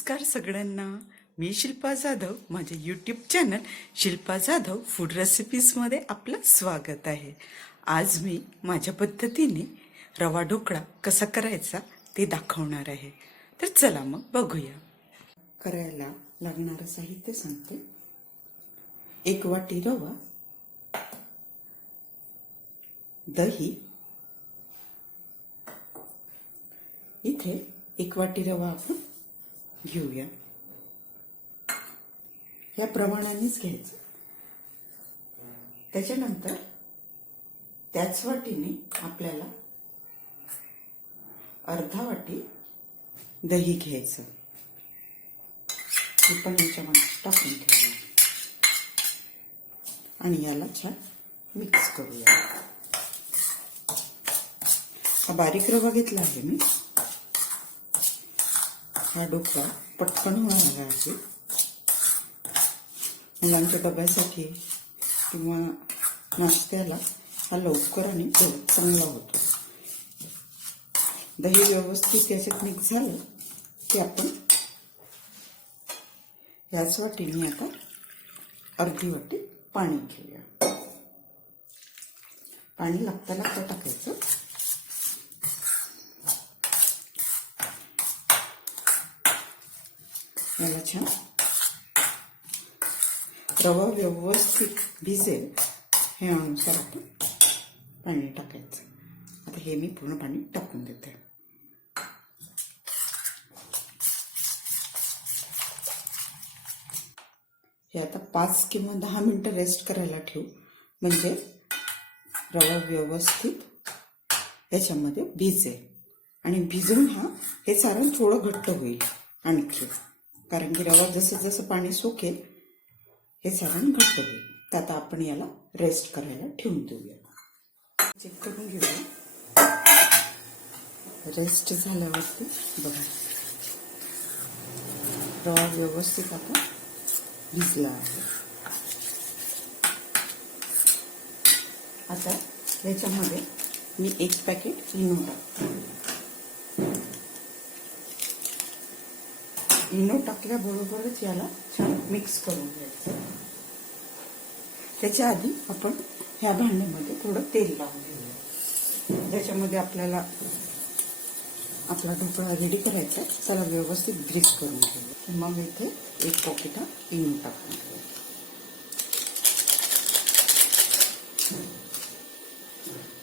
नमस्कार सगळ्यांना. मी शिल्पा जाधव. माझे YouTube channel Shilpa Jadhav food रेसिपीजमध्ये आपलं स्वागत आहे. आज मी माझ्या पद्धतीने रवा ढोकळा कसा करायचा ते दाखवणार आहे. तर चला मग बघूया. करायला लागणारं साहित्य सांगते. 1 वाटी रवा, दही, इथे 1 वाटी रवा आपण घेऊया. या प्रमाणानेच घ्यायचं. त्याच्यानंतर त्याच वाटीने आपल्याला अर्धा वाटी दही घ्यायचं. हे पण याच्यामध्ये टाकून ठेवूया आणि याला छान मिक्स करूया. हा बारीक रवा घेतला आहे मी. हा ढोकळा पटकन होणारा आहे. मुलांच्या डब्यासाठी किंवा नाश्त्याला हा लवकर आणि चांगला होतो. दही व्यवस्थित याच्यात मिक्स झालं की आपण याच वाटीने आता अर्धी वाटी पाणी घेऊया. पाणी लागता लागता टाकायचं. याला छान रवा व्यवस्थित भिजेल हे अनुसार आपण पाणी टाकायचं. आता हे मी पूर्ण पाणी टाकून देते. हे आता 5 किंवा 10 मिनिटं रेस्ट करायला ठेवू. म्हणजे रवा व्यवस्थित याच्यामध्ये भिजेल आणि भिजून हे सारण थोडं घट्ट होईल आणखी. कारण की रवा जसं जसं पाणी सोकेल हे सारण घट्ट होईल. तर आता आपण याला रेस्ट करायला ठेवून देऊया. चेक करून घेऊया. रेस्ट झाल्यावरती बघा रवा व्यवस्थित आता भिजला आहे. आता याच्यामध्ये मी 1 पॅकेट इनो टाकते. इनो टाकल्याबरोबरच याला छान मिक्स करून घ्यायचं. त्याच्या आधी आपण ह्या भांड्यामध्ये थोडं तेल लावून घेऊया. ज्याच्यामध्ये आपल्याला आपला ढोकळा रेडी करायचा. चला व्यवस्थित ग्रीस करून घेऊया. मग इथे 1 पॉकेट इनो टाकून घेऊया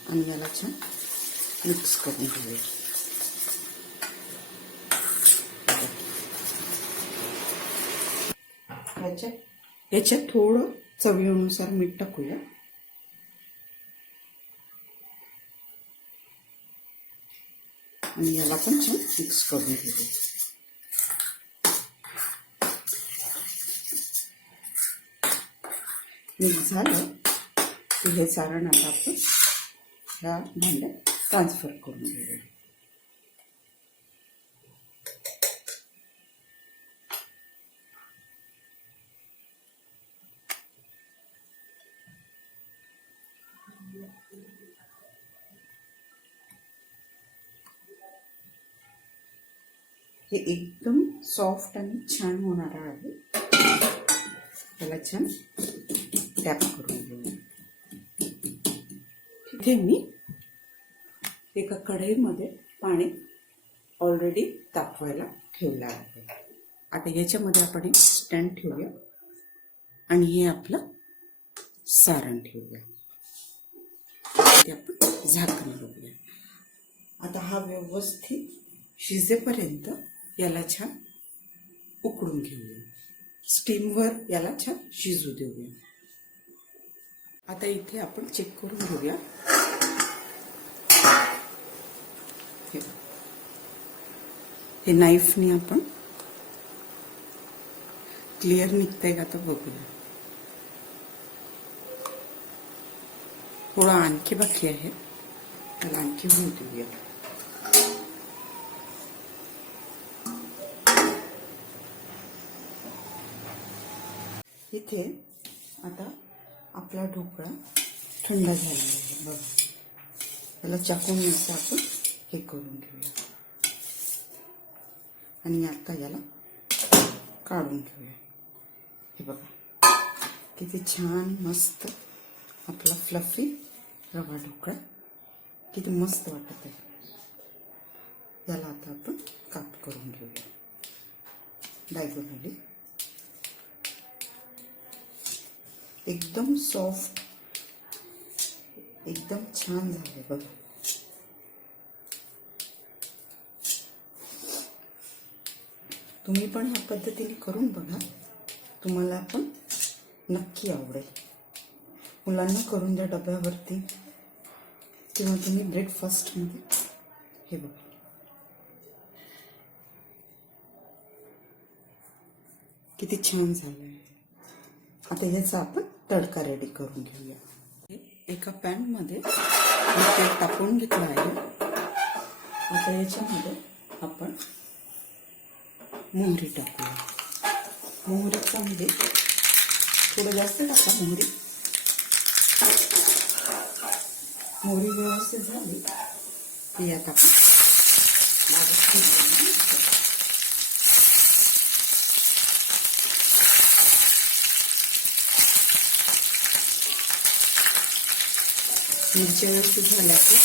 आणि याला छान मिक्स करून घेऊया. याच्यात थोडं चवीनुसार मीठ टाकूया. आणि याला पण छान मिक्स करून घेऊया. मिक्स झालं की हे सारण आता आपण ह्या भांड्यात ट्रान्सफर करून घेऊया. हे एकदम सॉफ्ट आणि छान होणार आहे. त्याला छान टॅप करून घेऊया. तिथे मी एका कढईमध्ये पाणी ऑलरेडी तापवायला ठेवलं आहे. आता याच्यामध्ये आपण एक स्टँड ठेवूया आणि हे आपलं सारण ठेवूया. ते आपण झाकण लावूया. आता हा व्यवस्थित शिजेपर्यंत याला छान उकळून घेऊया. स्टीमवर याला छान शिजू देऊया. आता इथे आपण चेक करून घेऊया. हे नाईफने आपण क्लिअर निघतंय का तर बघूया. थोडा आणखी बाकी आहे. त्याला आणखी होऊ देऊया. इथे आता आपला ढोकळा थंड झाला आहे. बघा त्याला चाकून असं आपण हे करून घेऊया आणि आता याला काढून घेऊया. हे बघा किती छान मस्त आपला फ्लफी रवा ढोकळा किती मस्त वाटत आहे. याला आता आपण काप करून घेऊया डायगोनली. एकदम सॉफ्ट एकदम छान झाले बघा. तुम्ही पण ह्या पद्धतीने करून बघा, तुम्हाला पण नक्की आवडेल. मुलांना करून द्या डब्यावरती किंवा तुम्ही ब्रेकफास्टमध्ये. हे बघा किती छान झालंय. आता याचा आपण तडका रेडी करून घेऊया. एका पॅनमध्ये तेल टाकून घेतलं आहे. आता याच्यामध्ये आपण मोहरी टाकूया. मोहरीचा म्हणजे थोडं जास्त टाका मोहरी. मोहरी व्यवस्थित झाली की यात आपण मिरच्या व्यवस्थित झाल्या की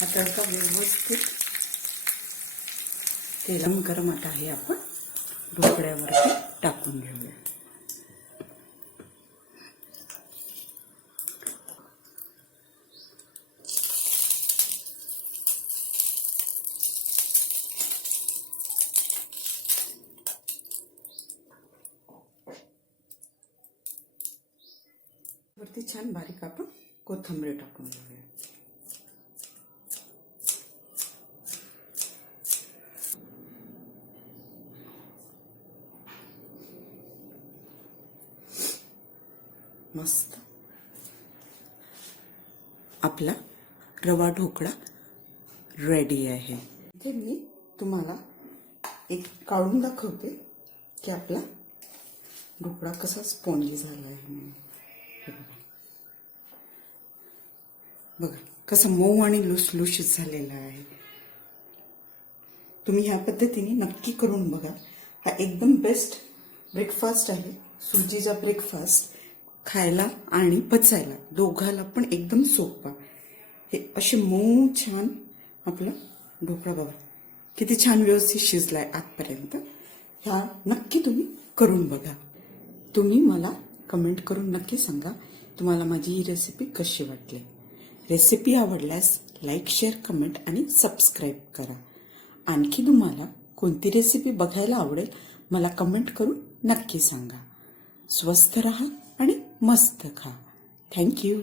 हा तडका व्यवस्थित तेल गरम आता हे आपण ढोकळ्यावरती टाकून घेऊया. वरती छान बारीक आपण कोथिंबीर टाकून घेऊया. मस्त आपला रवा ढोकळा रेडी आहे. इथे मी तुम्हाला एक काढून दाखवते की आपला ढोकळा कसा स्पॉन्जी झाला आहे म्हणून. बघा कसं मऊ आणि लुसलुशीत झालेला आहे. तुम्ही ह्या पद्धतीने नक्की करून बघा. हा एकदम बेस्ट ब्रेकफास्ट आहे. सुजीचा ब्रेकफास्ट खायला आणि पचायला दोघाला पण एकदम सोपा. हे असे मऊ छान आपला ढोकळा बघा किती छान व्यवस्थित शिजलाय आजपर्यंत. ह्या नक्की तुम्ही करून बघा. तुम्ही मला कमेंट करून नक्की सांगा तुम्हाला माझी ही रेसिपी कशी वाटली. रेसिपी आवडल्यास लाईक, शेअर, कमेंट आणि सबस्क्राईब करा. आणखी तुम्हाला कोणती रेसिपी बघायला आवडेल मला कमेंट करून नक्की सांगा. स्वस्थ रहा आणि मस्त खा. थँक्यू.